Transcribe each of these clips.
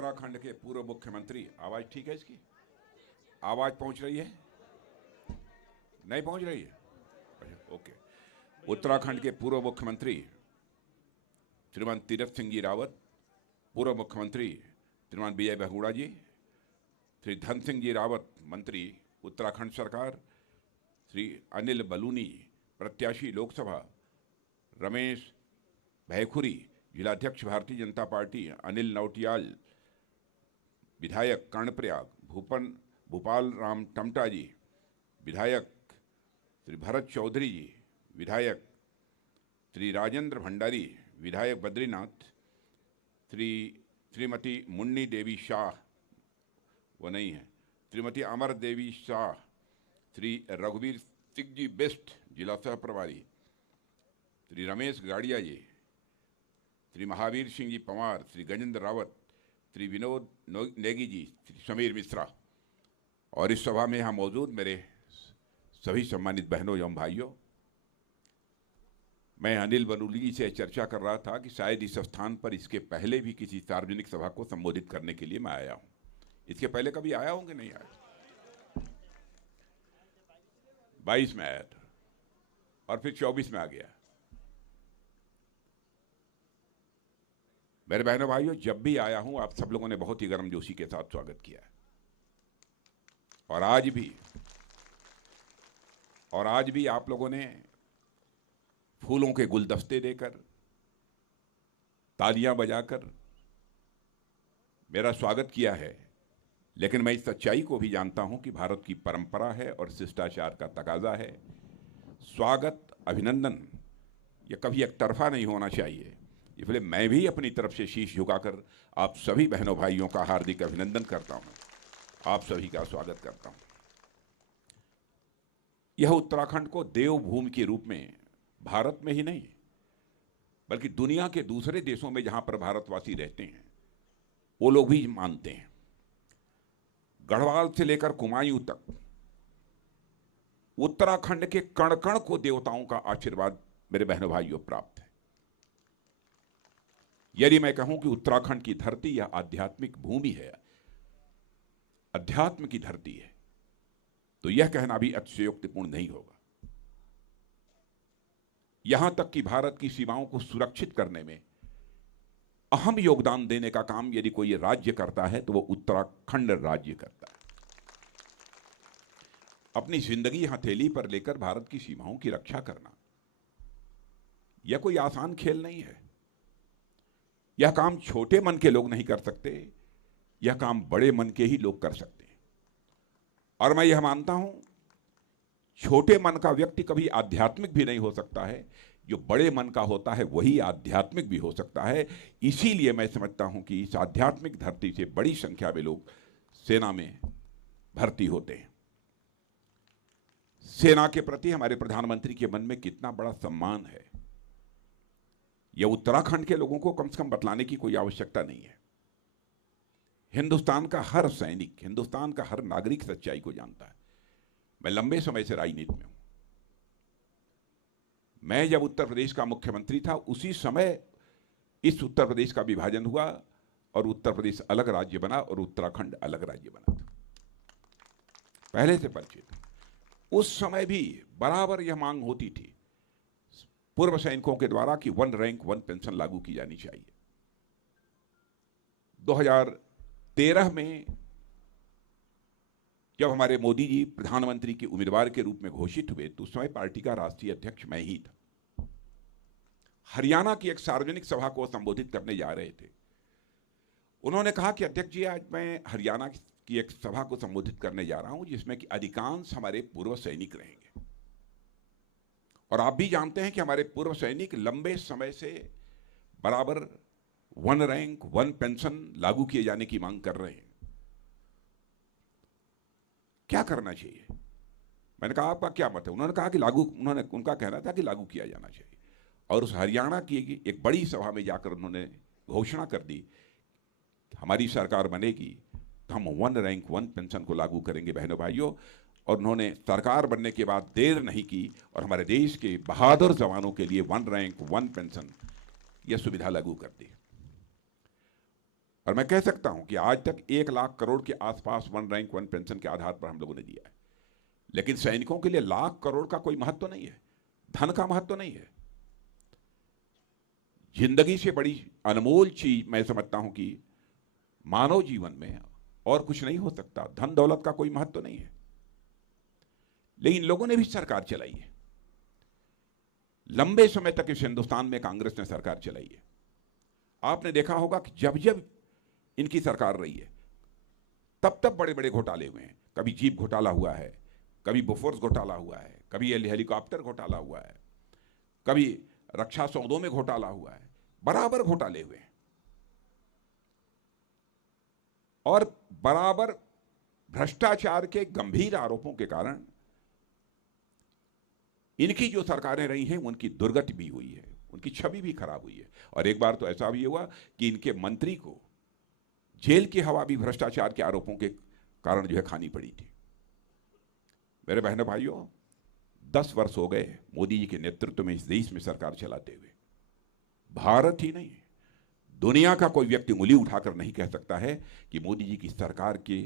उत्तराखंड के पूर्व मुख्यमंत्री, आवाज ठीक है इसकी? आवाज पहुंच रही है? नहीं पहुंच रही है? अच्छा, ओके। उत्तराखंड के पूर्व मुख्यमंत्री श्रीमान तीरथ सिंह जी रावत, पूर्व मुख्यमंत्री श्रीमान विजय बहुगुणा जी, श्री धन सिंह जी रावत मंत्री उत्तराखंड सरकार, श्री अनिल बलूनी प्रत्याशी लोकसभा, रमेश भैखुरी जिलाध्यक्ष भारतीय जनता पार्टी, अनिल नौटियाल विधायक कर्णप्रयाग, भूपाल राम टमटा जी विधायक, श्री भरत चौधरी जी विधायक, श्री राजेंद्र भंडारी विधायक बद्रीनाथ, श्रीमती मुन्नी देवी शाह, वो नहीं है, श्रीमती अमर देवी शाह, श्री रघुवीर सिंह जी बेस्ट जिला सह प्रभारी, श्री रमेश गाड़िया जी, श्री महावीर सिंह जी पंवार, श्री गजेंद्र रावत, श्री विनोद नेगी जी, श्री समीर मिश्रा। और इस सभा में यहाँ मौजूद मेरे सभी सम्मानित बहनों एवं भाइयों, मैं अनिल बलूनी जी से चर्चा कर रहा था कि शायद इस स्थान पर इसके पहले भी किसी सार्वजनिक सभा को संबोधित करने के लिए मैं आया हूँ। इसके पहले कभी आया हूँ कि नहीं आया? 22 में आया था और फिर 24 में आ गया। मेरे बहनों भाइयों, जब भी आया हूं आप सब लोगों ने बहुत ही गर्मजोशी के साथ स्वागत किया है और आज भी आप लोगों ने फूलों के गुलदस्ते देकर, तालियां बजाकर मेरा स्वागत किया है। लेकिन मैं इस सच्चाई को भी जानता हूं कि भारत की परंपरा है और शिष्टाचार का तकाजा है, स्वागत अभिनंदन ये कभी एक तरफा नहीं होना चाहिए। इसलिए मैं भी अपनी तरफ से शीश झुकाकर आप सभी बहनों भाइयों का हार्दिक अभिनंदन करता हूं, आप सभी का स्वागत करता हूं। यह उत्तराखंड को देवभूमि के रूप में भारत में ही नहीं बल्कि दुनिया के दूसरे देशों में जहां पर भारतवासी रहते हैं वो लोग भी मानते हैं। गढ़वाल से लेकर कुमायूं तक उत्तराखंड के कण कण को देवताओं का आशीर्वाद मेरे बहनों भाइयों प्राप्त है। यदि मैं कहूं कि उत्तराखंड की धरती यह आध्यात्मिक भूमि है, अध्यात्म की धरती है, तो यह कहना भी अतिशयोक्तिपूर्ण नहीं होगा। यहां तक कि भारत की सीमाओं को सुरक्षित करने में अहम योगदान देने का काम यदि कोई राज्य करता है तो वो उत्तराखंड राज्य करता है। अपनी जिंदगी हथेली पर लेकर भारत की सीमाओं की रक्षा करना यह कोई आसान खेल नहीं है। यह काम छोटे मन के लोग नहीं कर सकते, यह काम बड़े मन के ही लोग कर सकते हैं। और मैं यह मानता हूं छोटे मन का व्यक्ति कभी आध्यात्मिक भी नहीं हो सकता है, जो बड़े मन का होता है वही आध्यात्मिक भी हो सकता है। इसीलिए मैं समझता हूं कि इस आध्यात्मिक धरती से बड़ी संख्या में लोग सेना में भर्ती होते हैं। सेना के प्रति हमारे प्रधानमंत्री के मन में कितना बड़ा सम्मान है, यह उत्तराखंड के लोगों को कम से कम बतलाने की कोई आवश्यकता नहीं है। हिंदुस्तान का हर सैनिक, हिंदुस्तान का हर नागरिक सच्चाई को जानता है। मैं लंबे समय से राजनीति में हूं। मैं जब उत्तर प्रदेश का मुख्यमंत्री था उसी समय इस उत्तर प्रदेश का विभाजन हुआ और उत्तर प्रदेश अलग राज्य बना और उत्तराखंड अलग राज्य बना था। पहले से परिचित। उस समय भी बराबर यह मांग होती थी पूर्व सैनिकों के द्वारा कि 1 रैंक 1 पेंशन लागू की जानी चाहिए। 2013 में जब हमारे मोदी जी प्रधानमंत्री के उम्मीदवार के रूप में घोषित हुए तो उस समय पार्टी का राष्ट्रीय अध्यक्ष मैं ही था। हरियाणा की एक सार्वजनिक सभा को संबोधित करने जा रहे थे। उन्होंने कहा कि अध्यक्ष जी, आज मैं हरियाणा की एक सभा को संबोधित करने जा रहा हूं जिसमें कि अधिकांश हमारे पूर्व सैनिक रहेंगे। और आप भी जानते हैं कि हमारे पूर्व सैनिक लंबे समय से बराबर 1 रैंक 1 पेंशन लागू किए जाने की मांग कर रहे हैं। क्या करना चाहिए? मैंने कहा आपका क्या मत है? उन्होंने कहा कि उनका कहना था कि लागू किया जाना चाहिए। और उस हरियाणा की एक बड़ी सभा में जाकर उन्होंने घोषणा कर दी हमारी सरकार बनेगी तो हम 1 रैंक 1 पेंशन को लागू करेंगे बहनों भाइयों। और उन्होंने सरकार बनने के बाद देर नहीं की और हमारे देश के बहादुर जवानों के लिए 1 रैंक 1 पेंशन यह सुविधा लागू कर दी। और मैं कह सकता हूं कि आज तक 1 लाख करोड़ के आसपास वन रैंक वन पेंशन के आधार पर हम लोगों ने दिया है। लेकिन सैनिकों के लिए लाख करोड़ का कोई महत्व नहीं है, धन का महत्व नहीं है। जिंदगी से बड़ी अनमोल चीज मैं समझता हूं कि मानव जीवन में और कुछ नहीं हो सकता। धन दौलत का कोई महत्व नहीं है। लेकिन लोगों ने भी सरकार चलाई है, लंबे समय तक इस हिंदुस्तान में कांग्रेस ने सरकार चलाई है। आपने देखा होगा कि जब जब इनकी सरकार रही है तब तब बड़े बड़े घोटाले हुए हैं। कभी जीप घोटाला हुआ है, कभी बोफोर्स घोटाला हुआ है, कभी हेलीकॉप्टर घोटाला हुआ है, कभी रक्षा सौदों में घोटाला हुआ है। बराबर घोटाले हुए हैं और बराबर भ्रष्टाचार के गंभीर आरोपों के कारण इनकी जो सरकारें रही हैं उनकी दुर्गति भी हुई है, उनकी छवि भी खराब हुई है। और एक बार तो ऐसा भी हुआ कि इनके मंत्री को जेल की हवा भी भ्रष्टाचार के आरोपों के कारण जो है खानी पड़ी थी। मेरे बहनों भाइयों, 10 वर्ष हो गए मोदी जी के नेतृत्व में इस देश में सरकार चलाते हुए। भारत ही नहीं, दुनिया का कोई व्यक्ति उंगली उठाकर नहीं कह सकता है कि मोदी जी की सरकार के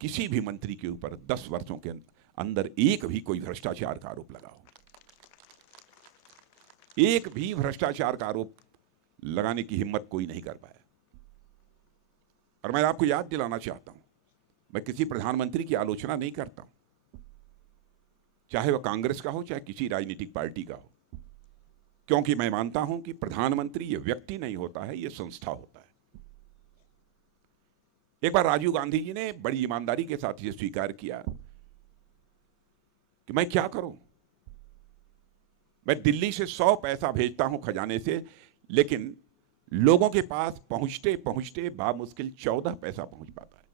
किसी भी मंत्री के ऊपर 10 वर्षों के अंदर एक भी कोई भ्रष्टाचार का आरोप लगा हो। एक भी भ्रष्टाचार का आरोप लगाने की हिम्मत कोई नहीं कर पाया। और मैं आपको याद दिलाना चाहता हूं, मैं किसी प्रधानमंत्री की आलोचना नहीं करता हूं, चाहे वह कांग्रेस का हो चाहे किसी राजनीतिक पार्टी का हो, क्योंकि मैं मानता हूं कि प्रधानमंत्री यह व्यक्ति नहीं होता है, यह संस्था होता है। एक बार राजीव गांधी जी ने बड़ी ईमानदारी के साथ यह स्वीकार किया कि मैं क्या करूं, मैं दिल्ली से 100 पैसा भेजता हूं खजाने से, लेकिन लोगों के पास पहुंचते पहुंचते बामुश्किल 14 पैसा पहुंच पाता है।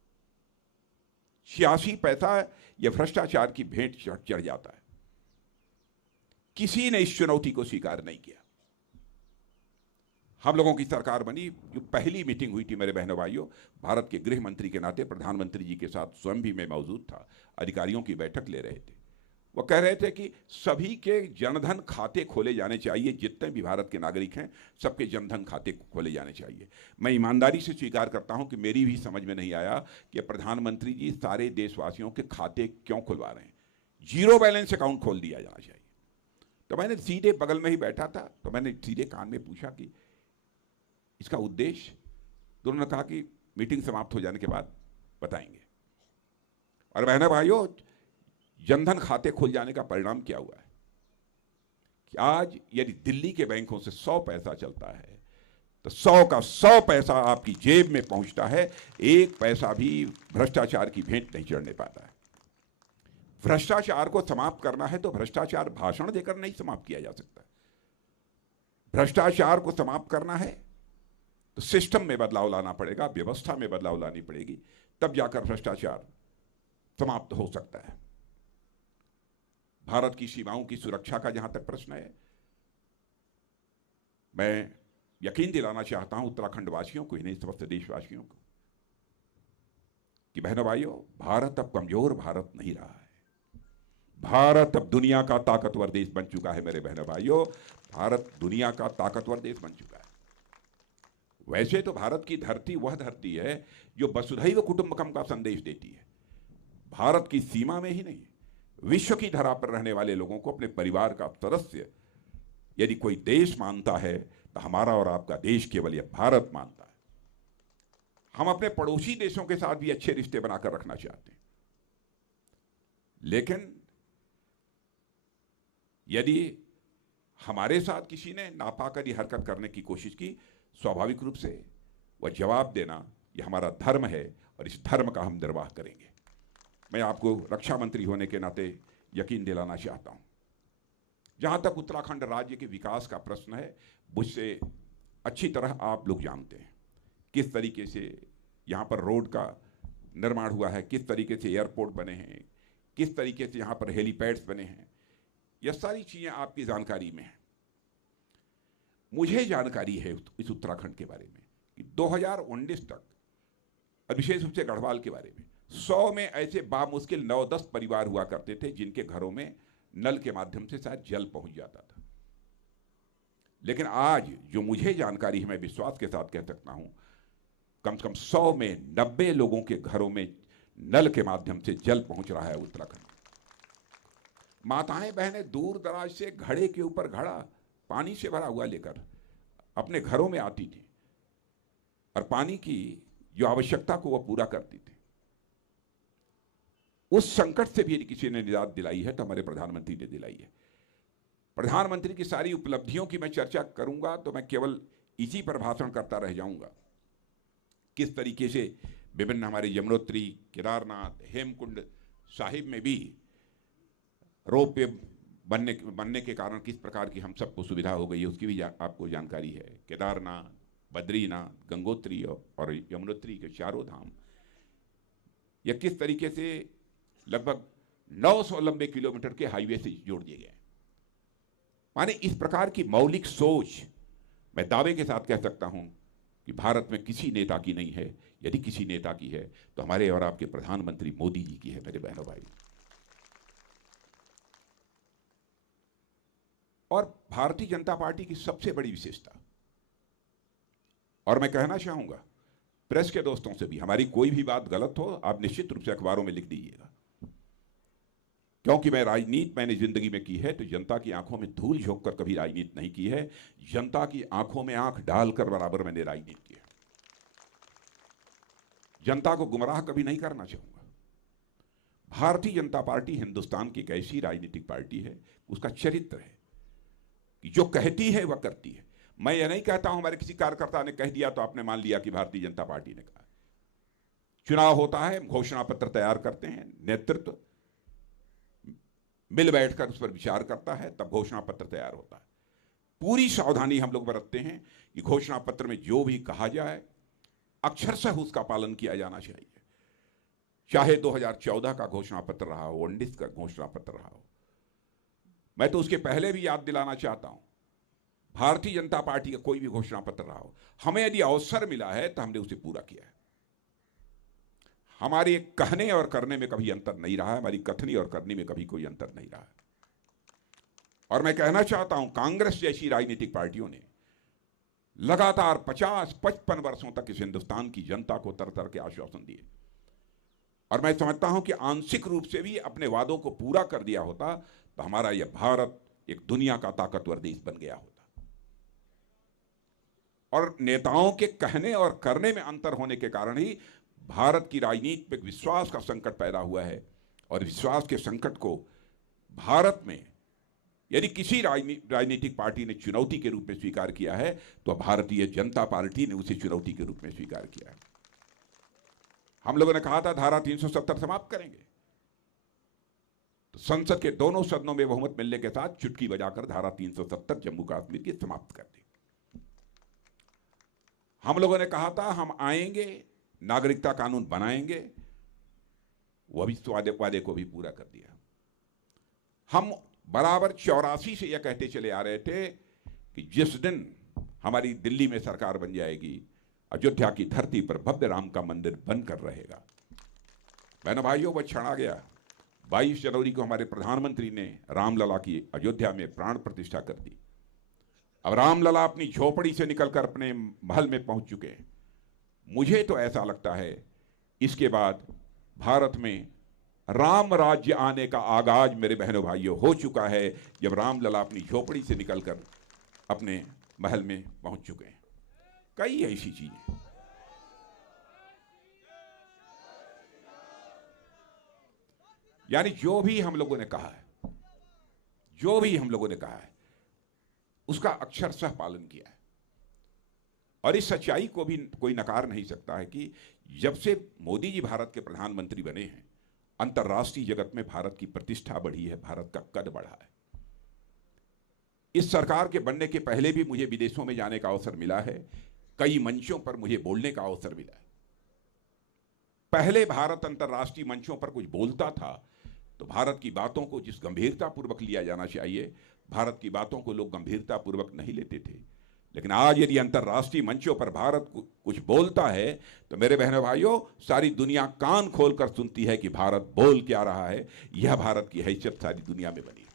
86 पैसा यह भ्रष्टाचार की भेंट चढ़ जाता है। किसी ने इस चुनौती को स्वीकार नहीं किया। हम लोगों की सरकार बनी, जो पहली मीटिंग हुई थी मेरे बहनों भाइयों, भारत के गृह मंत्री के नाते प्रधानमंत्री जी के साथ स्वयं भी मैं मौजूद था, अधिकारियों की बैठक ले रहे थे। वो कह रहे थे कि सभी के जनधन खाते खोले जाने चाहिए, जितने भी भारत के नागरिक हैं सबके जनधन खाते खोले जाने चाहिए। मैं ईमानदारी से स्वीकार करता हूं कि मेरी भी समझ में नहीं आया कि प्रधानमंत्री जी सारे देशवासियों के खाते क्यों खुलवा रहे हैं। जीरो बैलेंस अकाउंट खोल दिया जाना चाहिए। तो मैंने सीधे बगल में ही बैठा था, तो मैंने सीधे कान में पूछा कि इसका उद्देश्य। दोनों ने कहा कि मीटिंग समाप्त हो जाने के बाद बताएंगे। और बहनों भाइयों, जनधन खाते खुल जाने का परिणाम क्या हुआ है कि आज यदि दिल्ली के बैंकों से 100 पैसा चलता है तो 100 का 100 पैसा आपकी जेब में पहुंचता है। एक पैसा भी भ्रष्टाचार की भेंट नहीं चढ़ने पाता है। भ्रष्टाचार को समाप्त करना है तो भ्रष्टाचार भाषण देकर नहीं समाप्त किया जा सकता। भ्रष्टाचार को समाप्त करना है तो सिस्टम में बदलाव लाना पड़ेगा, व्यवस्था में बदलाव लानी पड़ेगी, तब जाकर भ्रष्टाचार समाप्त हो सकता है। भारत की सीमाओं की सुरक्षा का जहां तक प्रश्न है, मैं यकीन दिलाना चाहता हूं उत्तराखंड वासियों को ही नहीं, समस्त देशवासियों को, कि बहनों भाइयों, भारत अब कमजोर भारत नहीं रहा है। भारत अब दुनिया का ताकतवर देश बन चुका है। मेरे बहनों भाइयों, भारत दुनिया का ताकतवर देश बन चुका है। वैसे तो भारत की धरती वह धरती है जो वसुधैव कुटुंबकम का संदेश देती है। भारत की सीमा में ही नहीं, विश्व की धरा पर रहने वाले लोगों को अपने परिवार का सदस्य यदि कोई देश मानता है तो हमारा और आपका देश केवल यह भारत मानता है। हम अपने पड़ोसी देशों के साथ भी अच्छे रिश्ते बनाकर रखना चाहते हैं, लेकिन यदि हमारे साथ किसी ने नापाकरी हरकत करने की कोशिश की, स्वाभाविक रूप से वह जवाब देना यह हमारा धर्म है और इस धर्म का हम निर्वाह करेंगे। मैं आपको रक्षा मंत्री होने के नाते यकीन दिलाना चाहता हूं, जहां तक उत्तराखंड राज्य के विकास का प्रश्न है, मुझसे अच्छी तरह आप लोग जानते हैं किस तरीके से यहां पर रोड का निर्माण हुआ है, किस तरीके से एयरपोर्ट बने हैं, किस तरीके से यहां पर हेलीपैड्स बने हैं। यह सारी चीजें आपकी जानकारी में हैं। मुझे जानकारी है इस उत्तराखंड के बारे में कि 2019 तक, और विशेष रूप से गढ़वाल के बारे में, 100 में ऐसे बामुश्किल 9-10 परिवार हुआ करते थे जिनके घरों में नल के माध्यम से शायद जल पहुंच जाता था। लेकिन आज जो मुझे जानकारी है, मैं विश्वास के साथ कह सकता हूं कम से कम 100 में 90 लोगों के घरों में नल के माध्यम से जल पहुंच रहा है उत्तराखंड में। माताएं बहनें दूर दराज से घड़े के ऊपर घड़ा पानी से भरा हुआ लेकर अपने घरों में आती थी और पानी की जो आवश्यकता को वह पूरा करती थी। उस संकट से भी यदि किसी ने निजात दिलाई है तो हमारे प्रधानमंत्री ने दिलाई है। प्रधानमंत्री की सारी उपलब्धियों की मैं चर्चा करूंगा तो मैं केवल इसी पर भाषण करता रह जाऊंगा। किस तरीके से विभिन्न हमारे यमुनोत्री, केदारनाथ, हेमकुंड साहिब में भी रोप वे बनने के कारण किस प्रकार की हम सबको सुविधा हो गई है, उसकी भी आपको जानकारी है। केदारनाथ, बद्रीनाथ, गंगोत्री और यमुनोत्री के चारों धाम यह किस तरीके से लगभग 900 लंबे किलोमीटर के हाईवे से जोड़ दिए गए। माने इस प्रकार की मौलिक सोच मैं दावे के साथ कह सकता हूं कि भारत में किसी नेता की नहीं है। यदि किसी नेता की है तो हमारे और आपके प्रधानमंत्री मोदी जी की है, मेरे बहनों भाई। और भारतीय जनता पार्टी की सबसे बड़ी विशेषता, और मैं कहना चाहूंगा प्रेस के दोस्तों से भी, हमारी कोई भी बात गलत हो आप निश्चित रूप से अखबारों में लिख दीजिएगा, क्योंकि मैंने जिंदगी में की है तो जनता की आंखों में धूल झोंक कर कभी राजनीति नहीं की है। जनता की आंखों में आंख डालकर बराबर मैंने राजनीति की है। जनता को गुमराह कभी नहीं करना चाहूंगा। भारतीय जनता पार्टी हिंदुस्तान की एक ऐसी राजनीतिक पार्टी है, उसका चरित्र है कि जो कहती है वह करती है। मैं यह नहीं कहता हूं हमारे किसी कार्यकर्ता ने कह दिया तो आपने मान लिया कि भारतीय जनता पार्टी ने कहा। चुनाव होता है, घोषणा पत्र तैयार करते हैं, नेतृत्व मिल बैठकर उस पर विचार करता है, तब घोषणा पत्र तैयार होता है। पूरी सावधानी हम लोग बरतते हैं कि घोषणा पत्र में जो भी कहा जाए अक्षरशः उसका पालन किया जाना चाहिए। चाहे 2014 का घोषणा पत्र रहा हो, 19 का घोषणा पत्र रहा हो। मैं तो उसके पहले भी याद दिलाना चाहता हूं, भारतीय जनता पार्टी का कोई भी घोषणा पत्र रहा हो, हमें यदि अवसर मिला है तो हमने उसे पूरा किया है। हमारे कहने और करने में कभी अंतर नहीं रहा है, हमारी कथनी और करनी में कभी कोई अंतर नहीं रहा है। और मैं कहना चाहता हूं कांग्रेस जैसी राजनीतिक पार्टियों ने लगातार 50-55 वर्षों तक इस हिंदुस्तान की जनता को तरह तरह के आश्वासन दिए, और मैं समझता हूं कि आंशिक रूप से भी अपने वादों को पूरा कर दिया होता तो हमारा यह भारत एक दुनिया का ताकतवर देश बन गया होता। और नेताओं के कहने और करने में अंतर होने के कारण ही भारत की राजनीति में विश्वास का संकट पैदा हुआ है। और विश्वास के संकट को भारत में यदि किसी राजनीतिक पार्टी ने चुनौती के रूप में स्वीकार किया है तो भारतीय जनता पार्टी ने उसे चुनौती के रूप में स्वीकार किया है। हम लोगों ने कहा था धारा 370 समाप्त करेंगे, तो संसद के दोनों सदनों में बहुमत मिलने के साथ चुटकी बजाकर धारा 370 जम्मू कश्मीर की समाप्त कर दी। हम लोगों ने कहा था हम आएंगे, नागरिकता कानून बनाएंगे, वह भी वादे को भी पूरा कर दिया। हम बराबर 84 से यह कहते चले आ रहे थे कि जिस दिन हमारी दिल्ली में सरकार बन जाएगी, अयोध्या की धरती पर भव्य राम का मंदिर बनकर रहेगा। बहनों भाइयों, वह क्षण आ गया। 22 जनवरी को हमारे प्रधानमंत्री ने रामलला की अयोध्या में प्राण प्रतिष्ठा कर दी। अब रामलला अपनी झोपड़ी से निकलकर अपने महल में पहुंच चुके हैं। मुझे तो ऐसा लगता है इसके बाद भारत में राम राज्य आने का आगाज मेरे बहनों भाइयों हो चुका है, जब रामलला अपनी झोपड़ी से निकलकर अपने महल में पहुंच चुके हैं। कई ऐसी चीजें यानी जो भी हम लोगों ने कहा है उसका अक्षरशः पालन किया है। और इस सच्चाई को भी कोई नकार नहीं सकता है कि जब से मोदी जी भारत के प्रधानमंत्री बने हैं, अंतर्राष्ट्रीय जगत में भारत की प्रतिष्ठा बढ़ी है, भारत का कद बढ़ा है। इस सरकार के बनने के पहले भी मुझे विदेशों में जाने का अवसर मिला है, कई मंचों पर मुझे बोलने का अवसर मिला है। पहले भारत अंतर्राष्ट्रीय मंचों पर कुछ बोलता था तो भारत की बातों को जिस गंभीरतापूर्वक लिया जाना चाहिए, भारत की बातों को लोग गंभीरतापूर्वक नहीं लेते थे। लेकिन आज यदि अंतर्राष्ट्रीय मंचों पर भारत कुछ बोलता है तो मेरे बहनों भाइयों, सारी दुनिया कान खोलकर सुनती है कि भारत बोल क्या रहा है। यह भारत की हैसियत सारी दुनिया में बनी है।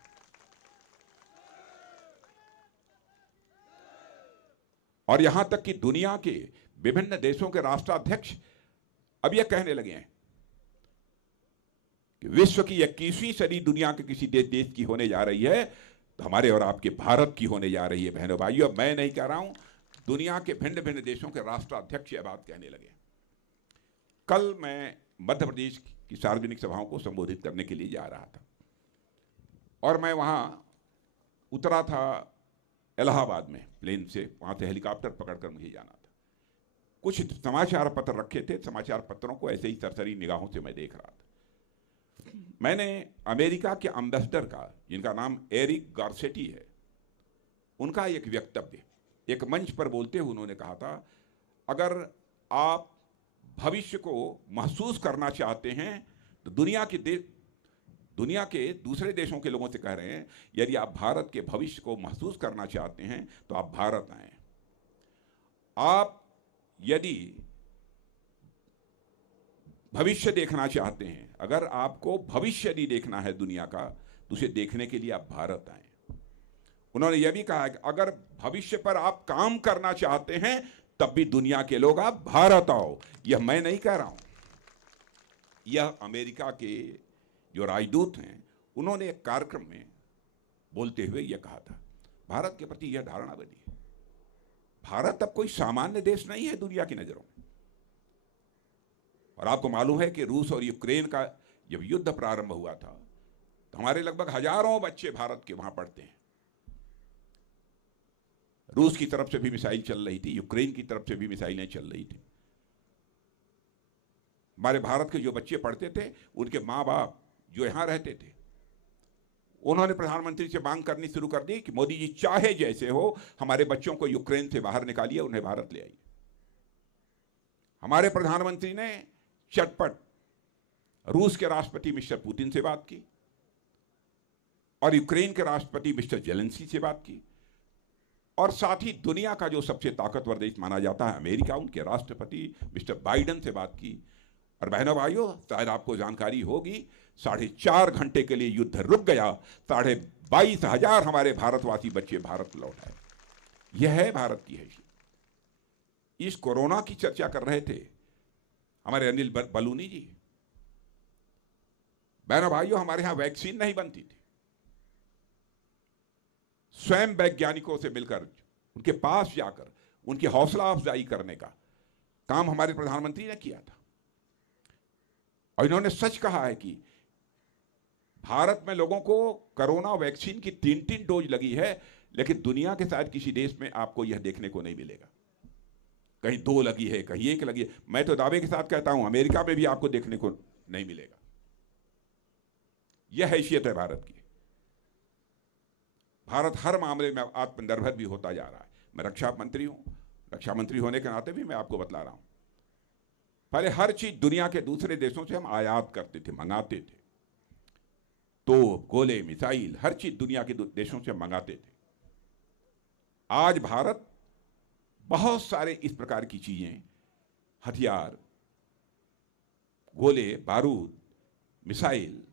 और यहां तक कि दुनिया के विभिन्न देशों के राष्ट्राध्यक्ष अब यह कहने लगे हैं कि विश्व की 21वीं सदी दुनिया के किसी देश की होने जा रही है तो हमारे और आपके भारत की होने जा रही है। बहनों भाइयों, मैं नहीं कह रहा हूं, दुनिया के भिन्न भिन्न देशों के राष्ट्राध्यक्ष यह बात कहने लगे। कल मैं मध्य प्रदेश की सार्वजनिक सभाओं को संबोधित करने के लिए जा रहा था और मैं वहां उतरा था इलाहाबाद में प्लेन से, वहां से हेलीकॉप्टर पकड़कर मुझे जाना था। कुछ समाचार पत्र रखे थे, समाचार पत्रों को ऐसे ही सरसरी निगाहों से मैं देख रहा था। मैंने अमेरिका के एम्बेसडर का, जिनका नाम एरिक गार्सेटी है, उनका एक वक्तव्य एक मंच पर बोलते हुए उन्होंने कहा था, अगर आप भविष्य को महसूस करना चाहते हैं तो दुनिया के दूसरे देशों के लोगों से कह रहे हैं, यदि आप भारत के भविष्य को महसूस करना चाहते हैं तो आप भारत आएं। आप यदि भविष्य देखना चाहते हैं, अगर आपको भविष्य यदि देखना है दुनिया का, तो उसे देखने के लिए आप भारत आएं। उन्होंने यह भी कहा कि अगर भविष्य पर आप काम करना चाहते हैं तब भी दुनिया के लोग आप भारत आओ। यह मैं नहीं कह रहा हूं, यह अमेरिका के जो राजदूत हैं उन्होंने एक कार्यक्रम में बोलते हुए यह कहा था। भारत के प्रति यह धारणा बनी है, भारत अब कोई सामान्य देश नहीं है दुनिया की नजरों में। और आपको मालूम है कि रूस और यूक्रेन का जब युद्ध प्रारंभ हुआ था तो हमारे लगभग हजारों बच्चे भारत के वहां पढ़ते हैं। रूस की तरफ से भी मिसाइल चल रही थी, यूक्रेन की तरफ से भी मिसाइलें चल रही थी। हमारे भारत के जो बच्चे पढ़ते थे उनके मां बाप जो यहां रहते थे, उन्होंने प्रधानमंत्री से मांग करनी शुरू कर दी कि मोदी जी चाहे जैसे हो हमारे बच्चों को यूक्रेन से बाहर निकालिए, उन्हें भारत ले आइए। हमारे प्रधानमंत्री ने चटपट रूस के राष्ट्रपति मिस्टर पुतिन से बात की और यूक्रेन के राष्ट्रपति मिस्टर जेलेंस्की से बात की और साथ ही दुनिया का जो सबसे ताकतवर देश माना जाता है अमेरिका, उनके राष्ट्रपति मिस्टर बाइडेन से बात की। और बहनों भाइयों, शायद आपको जानकारी होगी, 4.5 घंटे के लिए युद्ध रुक गया, 22,500 हमारे भारतवासी बच्चे भारत लौट आए। यह है भारत की हैसियत। इस कोरोना की चर्चा कर रहे थे हमारे अनिल बलूनी जी। बहनों भाइयों, हमारे यहां वैक्सीन नहीं बनती थी। स्वयं वैज्ञानिकों से मिलकर उनके पास जाकर उनकी हौसला अफजाई करने का काम हमारे प्रधानमंत्री ने किया था। और इन्होंने सच कहा है कि भारत में लोगों को कोरोना वैक्सीन की 3-3 डोज लगी है, लेकिन दुनिया के शायद किसी देश में आपको यह देखने को नहीं मिलेगा। कहीं 2 लगी है, कहीं 1 लगी है। मैं तो दावे के साथ कहता हूं अमेरिका में भी आपको देखने को नहीं मिलेगा। यह हैसियत है भारत की। भारत हर मामले में आत्मनिर्भर भी होता जा रहा है। मैं रक्षा मंत्री हूं, रक्षा मंत्री होने के नाते भी मैं आपको बतला रहा हूं, पहले हर चीज दुनिया के दूसरे देशों से हम आयात करते थे, मंगाते थे। तो गोले, मिसाइल, हर चीज दुनिया के देशों से मंगाते थे। आज भारत बहुत सारे इस प्रकार की चीजें, हथियार, गोले, बारूद, मिसाइल,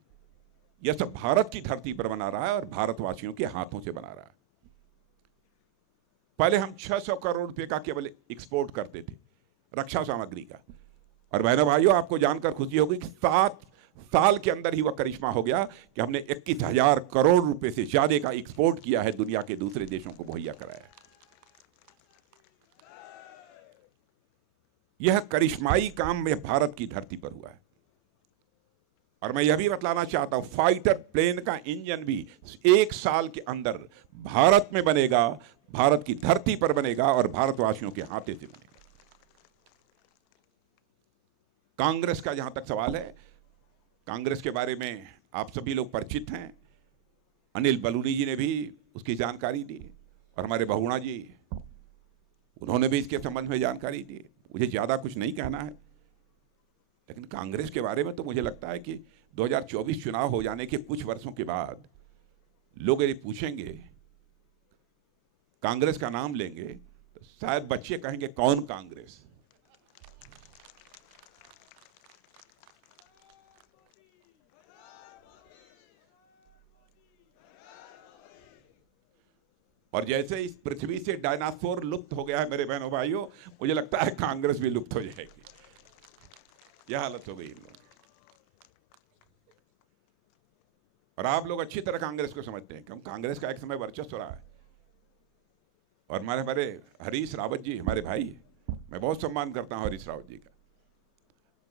यह सब भारत की धरती पर बना रहा है और भारतवासियों के हाथों से बना रहा है। पहले हम 600 करोड़ रुपए का केवल एक्सपोर्ट करते थे रक्षा सामग्री का, और बहनों भाइयों आपको जानकर खुशी होगी कि 7 साल के अंदर ही वह करिश्मा हो गया कि हमने 21,000 करोड़ रुपए से ज्यादा का एक्सपोर्ट किया है, दुनिया के दूसरे देशों को मुहैया कराया है। यह करिश्माई काम में भारत की धरती पर हुआ है। और मैं यह भी बतलाना चाहता हूं, फाइटर प्लेन का इंजन भी 1 साल के अंदर भारत में बनेगा, भारत की धरती पर बनेगा और भारतवासियों के हाथे से बनेगा। कांग्रेस का जहां तक सवाल है, कांग्रेस के बारे में आप सभी लोग परिचित हैं। अनिल बलूनी जी ने भी उसकी जानकारी दी और हमारे बहुगुणा जी, उन्होंने भी इसके संबंध में जानकारी दी। मुझे ज्यादा कुछ नहीं कहना है, लेकिन कांग्रेस के बारे में तो मुझे लगता है कि 2024 चुनाव हो जाने के कुछ वर्षों के बाद लोग यदि पूछेंगे, कांग्रेस का नाम लेंगे, तो शायद बच्चे कहेंगे कौन कांग्रेस। और जैसे इस पृथ्वी से डायनासोर लुप्त हो गया है मेरे बहनों भाइयों, मुझे लगता है कांग्रेस भी लुप्त हो जाएगी। यह हालत हो गई इन लोगों की। और आप लोग अच्छी तरह कांग्रेस को समझते हैं, क्योंकि कांग्रेस का एक समय वर्चस्व रहा है। और हमारे हमारे हरीश रावत जी हमारे भाई, मैं बहुत सम्मान करता हूं हरीश रावत जी का।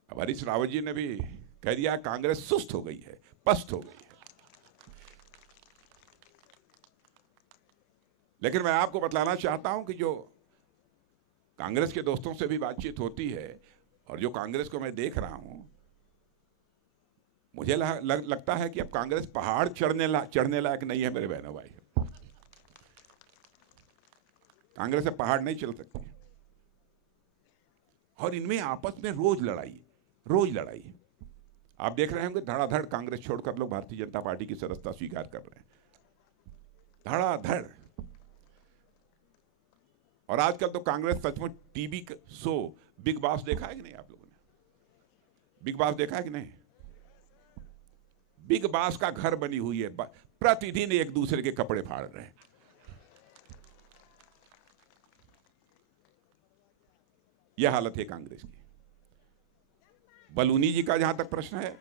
अब हरीश रावत जी ने भी कह दिया कांग्रेस सुस्त हो गई है, पस्त हो गई है। लेकिन मैं आपको बतलाना चाहता हूं कि जो कांग्रेस के दोस्तों से भी बातचीत होती है और जो कांग्रेस को मैं देख रहा हूं, मुझे लगता है कि अब कांग्रेस पहाड़ चढ़ने लायक नहीं है मेरे बहनों भाई। कांग्रेस से पहाड़ नहीं चल सकती। और इनमें आपस में रोज लड़ाई। आप देख रहे होंगे धड़ाधड़ कांग्रेस छोड़कर लोग भारतीय जनता पार्टी की सदस्यता स्वीकार कर रहे हैं, धड़ाधड़। और आजकल तो कांग्रेस सचमुच टीवी शो बिग बॉस देखा है कि नहीं? आप लोगों ने बिग बॉस देखा है कि नहीं? बिग बॉस का घर बनी हुई है, प्रतिदिन एक दूसरे के कपड़े फाड़ रहे हैं। यह हालत है कांग्रेस की। बलूनी जी का जहां तक प्रश्न है,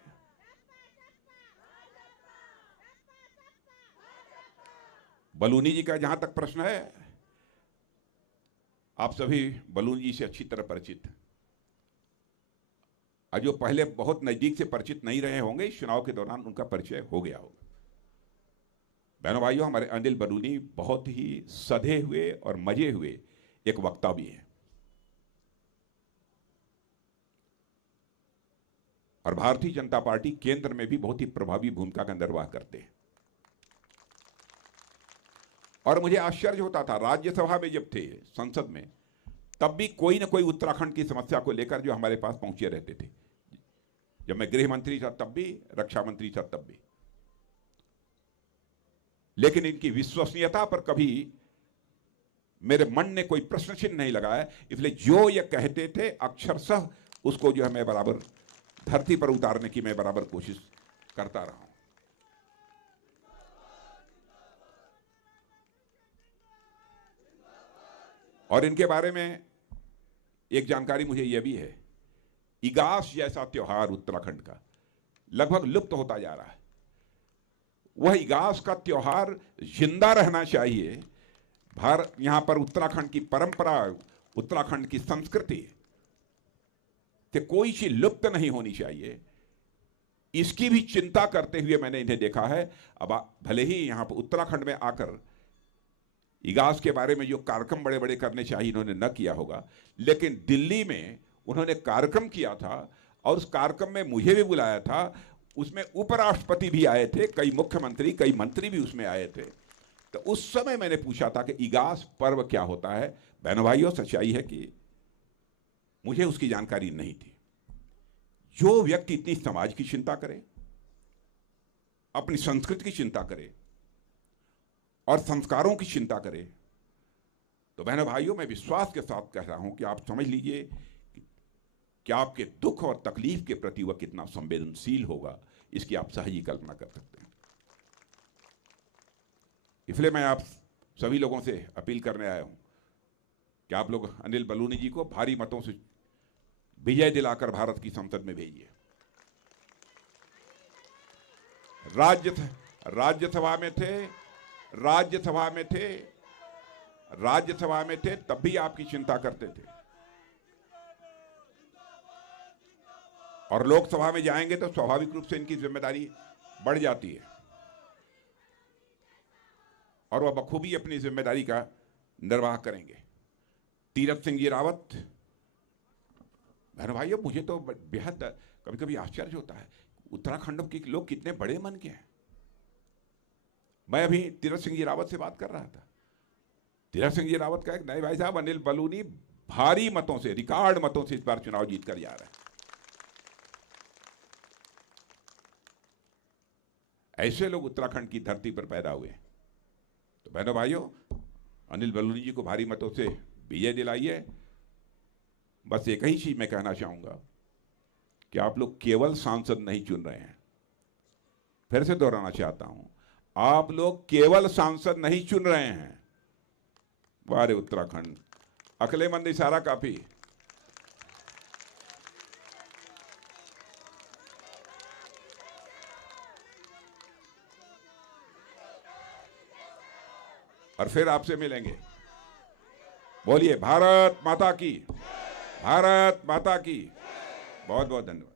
बलूनी जी का जहां तक प्रश्न है, आप सभी बलूनी जी से अच्छी तरह परिचित हैं। और जो पहले बहुत नजदीक से परिचित नहीं रहे होंगे, इस चुनाव के दौरान उनका परिचय हो गया होगा। बहनों भाइयों, हमारे अनिल बलूनी बहुत ही सधे हुए और मजे हुए एक वक्ता भी हैं। और भारतीय जनता पार्टी केंद्र में भी बहुत ही प्रभावी भूमिका का निर्वाह करते हैं। और मुझे आश्चर्य होता था, राज्यसभा में जब थे, संसद में, तब भी कोई ना कोई उत्तराखंड की समस्या को लेकर जो हमारे पास पहुंचे रहते थे। जब मैं गृह मंत्री था तब भी, रक्षा मंत्री था तब भी। लेकिन इनकी विश्वसनीयता पर कभी मेरे मन ने कोई प्रश्न चिन्ह नहीं लगाया। इसलिए जो ये कहते थे अक्षरशः उसको जो है मैं बराबर धरती पर उतारने की मैं बराबर कोशिश करता रहा हूं। और इनके बारे में एक जानकारी मुझे यह भी है, इगास जैसा त्योहार उत्तराखंड का लगभग लुप्त होता जा रहा है। वह इगास का त्योहार जिंदा रहना चाहिए। यहां पर उत्तराखंड की परंपरा, उत्तराखंड की संस्कृति कि कोई चीज लुप्त नहीं होनी चाहिए, इसकी भी चिंता करते हुए मैंने इन्हें देखा है। अब भले ही यहां पर उत्तराखंड में आकर इगास के बारे में जो कार्यक्रम बड़े बड़े करने चाहिए इन्होंने न किया होगा, लेकिन दिल्ली में उन्होंने कार्यक्रम किया था और उस कार्यक्रम में मुझे भी बुलाया था। उसमें उपराष्ट्रपति भी आए थे, कई मुख्यमंत्री, कई मंत्री भी उसमें आए थे। तो उस समय मैंने पूछा था कि इगास पर्व क्या होता है। बहनों भाइयों, सच्चाई है कि मुझे उसकी जानकारी नहीं थी। जो व्यक्ति इतनी समाज की चिंता करे, अपनी संस्कृति की चिंता करे और संस्कारों की चिंता करे, तो बहनों भाइयों, मैं विश्वास के साथ कह रहा हूं कि आप समझ लीजिए कि आपके दुख और तकलीफ के प्रति वह कितना संवेदनशील होगा, इसकी आप सहज ही कल्पना कर सकते हैं। इसलिए मैं आप सभी लोगों से अपील करने आया हूं कि आप लोग अनिल बलूनी जी को भारी मतों से विजय दिलाकर भारत की संसद में भेजिए। राज्यसभा में थे तब भी आपकी चिंता करते थे, और लोकसभा में जाएंगे तो स्वाभाविक रूप से इनकी जिम्मेदारी बढ़ जाती है और वह बखूबी अपनी जिम्मेदारी का निर्वाह करेंगे। तीरथ सिंह जी रावत, बहन भाइयों, मुझे तो बेहद कभी कभी आश्चर्य होता है, उत्तराखंड के लोग कितने बड़े मन के हैं। मैं अभी तीरथ सिंह जी रावत से बात कर रहा था। तीरथ सिंह जी रावत का एक नए भाई साहब अनिल बलूनी भारी मतों से, रिकॉर्ड मतों से इस बार चुनाव जीत कर जा रहा है। ऐसे लोग उत्तराखंड की धरती पर पैदा हुए। तो बहनों भाइयों, अनिल बलूनी जी को भारी मतों से विजय दिलाइए। बस एक ही चीज मैं कहना चाहूंगा कि आप लोग केवल सांसद नहीं चुन रहे हैं। फिर से दोहराना चाहता हूं, आप लोग केवल सांसद नहीं चुन रहे हैं, बारे उत्तराखंड, अकलेमंद इशारा काफी। और फिर आपसे मिलेंगे। बोलिए भारत माता की, भारत माता की। बहुत बहुत धन्यवाद।